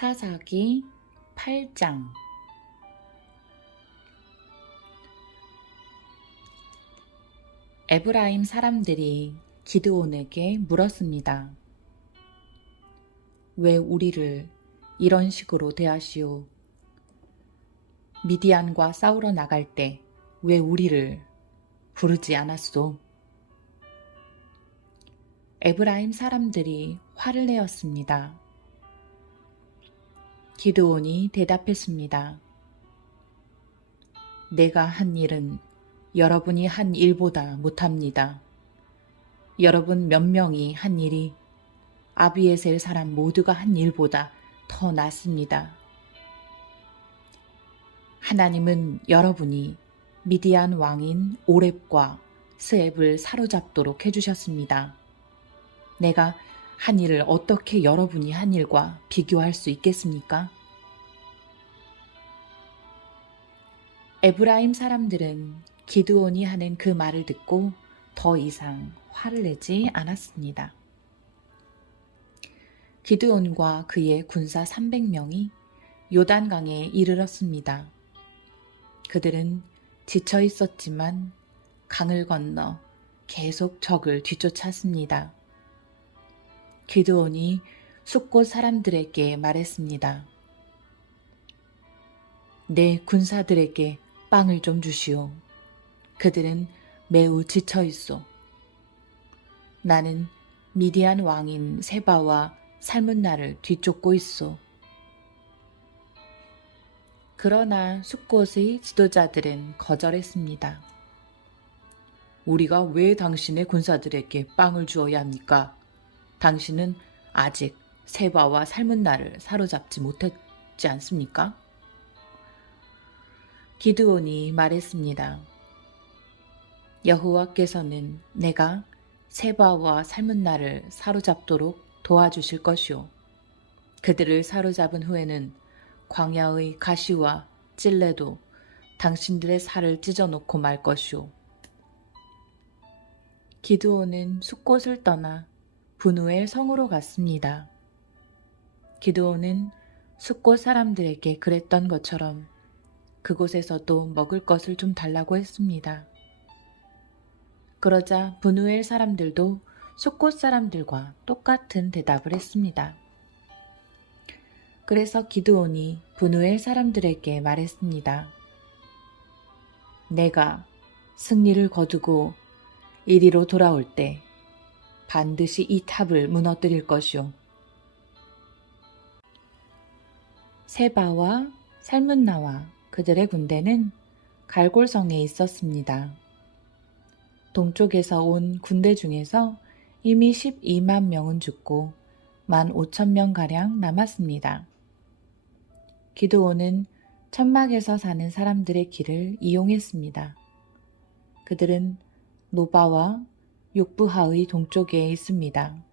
사사기 8장. 에브라임 사람들이 기드온에게 물었습니다. 왜 우리를 이런 식으로 대하시오? 미디안과 싸우러 나갈 때 왜 우리를 부르지 않았소? 에브라임 사람들이 화를 내었습니다. 기드온이 대답했습니다. 내가 한 일은 여러분이 한 일보다 못합니다. 여러분 몇 명이 한 일이 아비에셀 사람 모두가 한 일보다 더 낫습니다. 하나님은 여러분이 미디안 왕인 오렙과 스앱을 사로잡도록 해주셨습니다. 내가 한 일을 어떻게 여러분이 한 일과 비교할 수 있겠습니까? 에브라임 사람들은 기드온이 하는 그 말을 듣고 더 이상 화를 내지 않았습니다. 기드온과 그의 군사 300명이 요단강에 이르렀습니다. 그들은 지쳐 있었지만 강을 건너 계속 적을 뒤쫓았습니다. 기드온이 숫곳 사람들에게 말했습니다. 내 군사들에게 빵을 좀 주시오. 그들은 매우 지쳐 있소. 나는 미디안 왕인 세바와 살문나를 뒤쫓고 있소. 그러나 숫곳의 지도자들은 거절했습니다. 우리가 왜 당신의 군사들에게 빵을 주어야 합니까? 당신은 아직 세바와 살문나를 사로잡지 못했지 않습니까? 기드온이 말했습니다. 여호와께서는 내가 세바와 살문나를 사로잡도록 도와주실 것이오. 그들을 사로잡은 후에는 광야의 가시와 찔레도 당신들의 살을 찢어놓고 말 것이오. 기드온은 숫곳을 떠나 브누엘 성으로 갔습니다. 기드온은 숫곳 사람들에게 그랬던 것처럼 그곳에서도 먹을 것을 좀 달라고 했습니다. 그러자 브누엘 사람들도 숫곳 사람들과 똑같은 대답을 했습니다. 그래서 기드온이 브누엘 사람들에게 말했습니다. 내가 승리를 거두고 이리로 돌아올 때 반드시 이 탑을 무너뜨릴 것이오. 세바와 살문나와 그들의 군대는 갈골성에 있었습니다. 동쪽에서 온 군대 중에서 이미 12만 명은 죽고 15,000명가량 남았습니다. 기드온은 천막에서 사는 사람들의 길을 이용했습니다. 그들은 노바와 욕부하의 동쪽에 있습니다.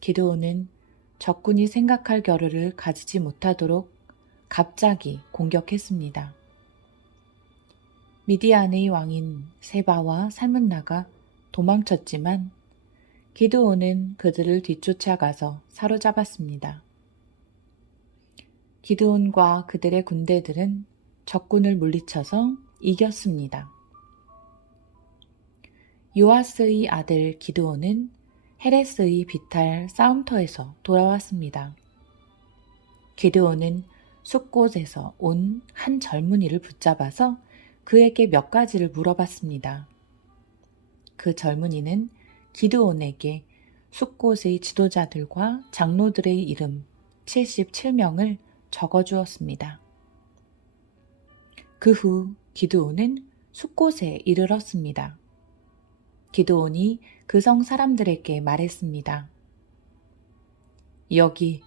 기드온은 적군이 생각할 겨를을 가지지 못하도록 갑자기 공격했습니다. 미디안의 왕인 세바와 살문나가 도망쳤지만 기드온은 그들을 뒤쫓아가서 사로잡았습니다. 기드온과 그들의 군대들은 적군을 물리쳐서 이겼습니다. 요아스의 아들 기드온은 헤레스의 비탈 싸움터에서 돌아왔습니다. 기드온은 숫곳에서 온 한 젊은이를 붙잡아서 그에게 몇 가지를 물어봤습니다. 그 젊은이는 기드온에게 숫곳의 지도자들과 장로들의 이름 77명을 적어주었습니다. 그 후 기드온은 숫곳에 이르렀습니다. 기드온이 그 성 사람들에게 말했습니다. 여기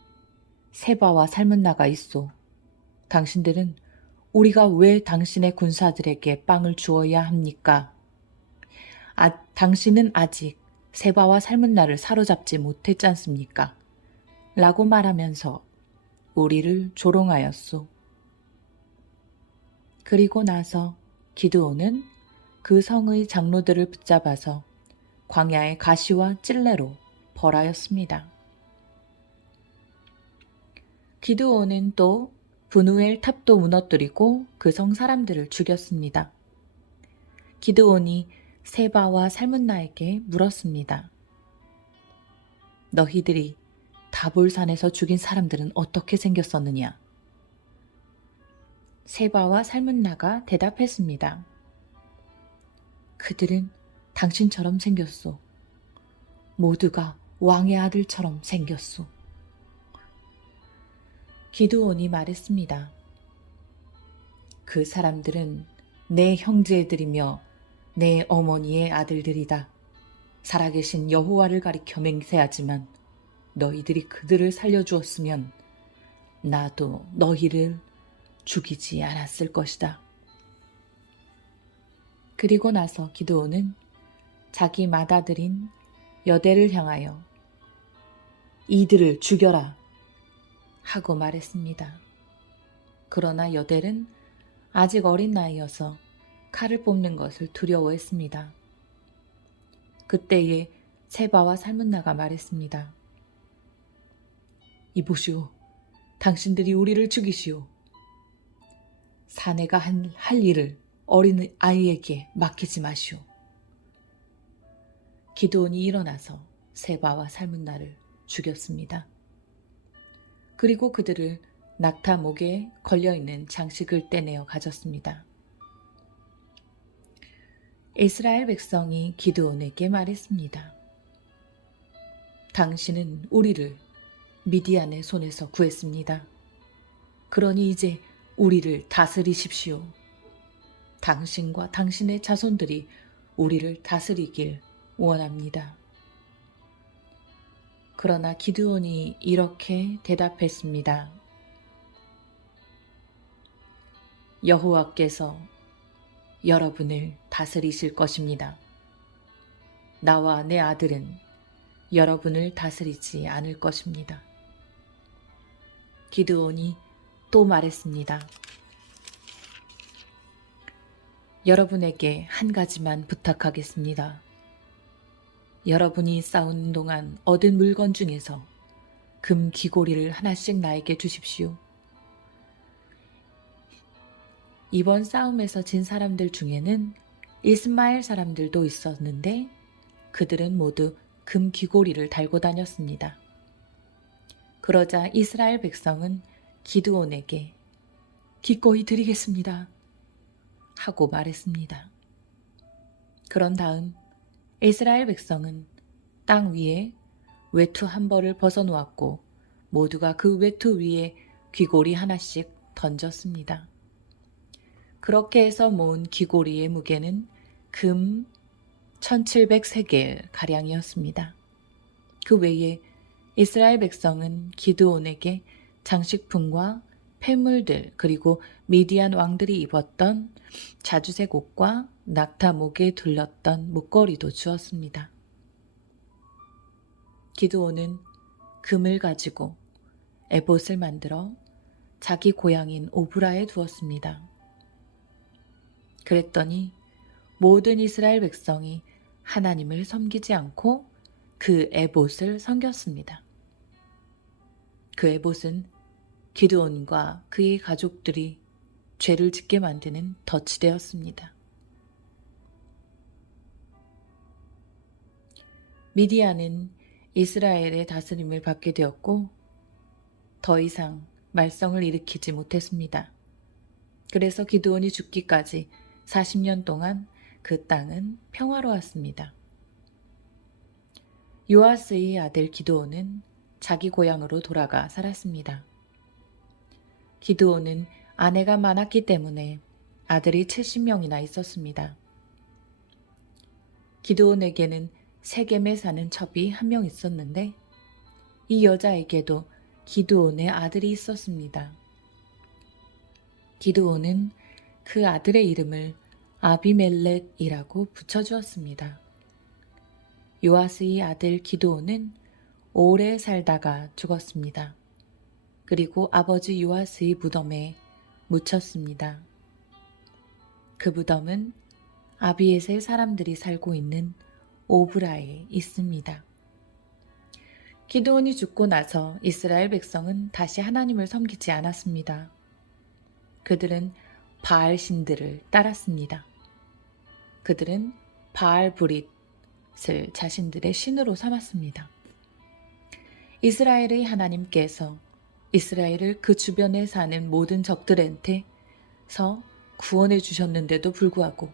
세바와 살문나가 있소. 당신들은 우리가 왜 당신의 군사들에게 빵을 주어야 합니까? 당신은 아직 세바와 살문나를 사로잡지 못했지 않습니까? 라고 말하면서 우리를 조롱하였소. 그리고 나서 기드온은 그 성의 장로들을 붙잡아서 광야의 가시와 찔레로 벌하였습니다. 기드온은 또 브누엘 탑도 무너뜨리고 그 성 사람들을 죽였습니다. 기드온이 세바와 살문나에게 물었습니다. 너희들이 다볼산에서 죽인 사람들은 어떻게 생겼었느냐? 세바와 살문나가 대답했습니다. 그들은 당신처럼 생겼소. 모두가 왕의 아들처럼 생겼소. 기드온이 말했습니다. 그 사람들은 내 형제들이며 내 어머니의 아들들이다. 살아계신 여호와를 가리켜 맹세하지만 너희들이 그들을 살려주었으면 나도 너희를 죽이지 않았을 것이다. 그리고 나서 기드온은 자기 맏아들인 여델을 향하여 이들을 죽여라 하고 말했습니다. 그러나 여델은 아직 어린 나이여서 칼을 뽑는 것을 두려워했습니다. 그때에 세바와 살문나가 말했습니다. 이보시오, 당신들이 우리를 죽이시오. 사내가 할 일을 어린 아이에게 맡기지 마시오. 기드온이 일어나서 세바와 살문나를 죽였습니다. 그리고 그들을 낙타 목에 걸려있는 장식을 떼내어 가졌습니다. 이스라엘 백성이 기드온에게 말했습니다. 당신은 우리를 미디안의 손에서 구했습니다. 그러니 이제 우리를 다스리십시오. 당신과 당신의 자손들이 우리를 다스리길 원합니다. 그러나 기드온이 이렇게 대답했습니다. 여호와께서 여러분을 다스리실 것입니다. 나와 내 아들은 여러분을 다스리지 않을 것입니다. 기드온이 또 말했습니다. 여러분에게 한 가지만 부탁하겠습니다. 여러분이 싸우는 동안 얻은 물건 중에서 금 귀고리를 하나씩 나에게 주십시오. 이번 싸움에서 진 사람들 중에는 이스마엘 사람들도 있었는데 그들은 모두 금 귀고리를 달고 다녔습니다. 그러자 이스라엘 백성은 기드온에게 기꺼이 드리겠습니다 하고 말했습니다. 그런 다음 이스라엘 백성은 땅 위에 외투 한 벌을 벗어놓았고 모두가 그 외투 위에 귀고리 하나씩 던졌습니다. 그렇게 해서 모은 귀고리의 무게는 금 1700세겔 가량이었습니다. 그 외에 이스라엘 백성은 기드온에게 장식품과 폐물들 그리고 미디안 왕들이 입었던 자주색 옷과 낙타 목에 둘렀던 목걸이도 주었습니다. 기드온은 금을 가지고 에봇을 만들어 자기 고향인 오브라에 두었습니다. 그랬더니 모든 이스라엘 백성이 하나님을 섬기지 않고 그 에봇을 섬겼습니다. 그 에봇은 기드온과 그의 가족들이 죄를 짓게 만드는 덫이 되었습니다. 미디안은 이스라엘의 다스림을 받게 되었고 더 이상 말썽을 일으키지 못했습니다. 그래서 기드온이 죽기까지 40년 동안 그 땅은 평화로웠습니다. 요아스의 아들 기드온은 자기 고향으로 돌아가 살았습니다. 기드온은 아내가 많았기 때문에 아들이 70명이나 있었습니다. 기드온에게는 세겜에 사는 첩이 한 명 있었는데 이 여자에게도 기드온의 아들이 있었습니다. 기드온은 그 아들의 이름을 아비멜렉이라고 붙여주었습니다. 요아스의 아들 기드온은 오래 살다가 죽었습니다. 그리고 아버지 요아스의 무덤에 묻혔습니다. 그 무덤은 아비에셀 사람들이 살고 있는 오브라에 있습니다. 기드온이 죽고 나서 이스라엘 백성은 다시 하나님을 섬기지 않았습니다. 그들은 바알 신들을 따랐습니다. 그들은 바알 브릿을 자신들의 신으로 삼았습니다. 이스라엘의 하나님께서 이스라엘을 그 주변에 사는 모든 적들한테서 구원해 주셨는데도 불구하고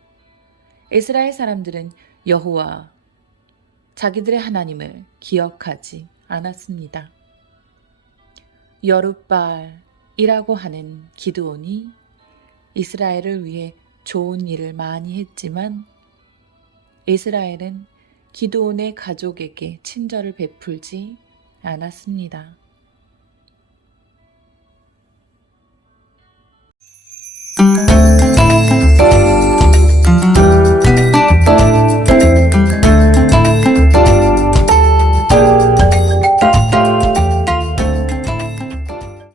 이스라엘 사람들은 여호와 자기들의 하나님을 기억하지 않았습니다. 여룻바알이라고 하는 기드온이 이스라엘을 위해 좋은 일을 많이 했지만 이스라엘은 기드온의 가족에게 친절을 베풀지 않았습니다.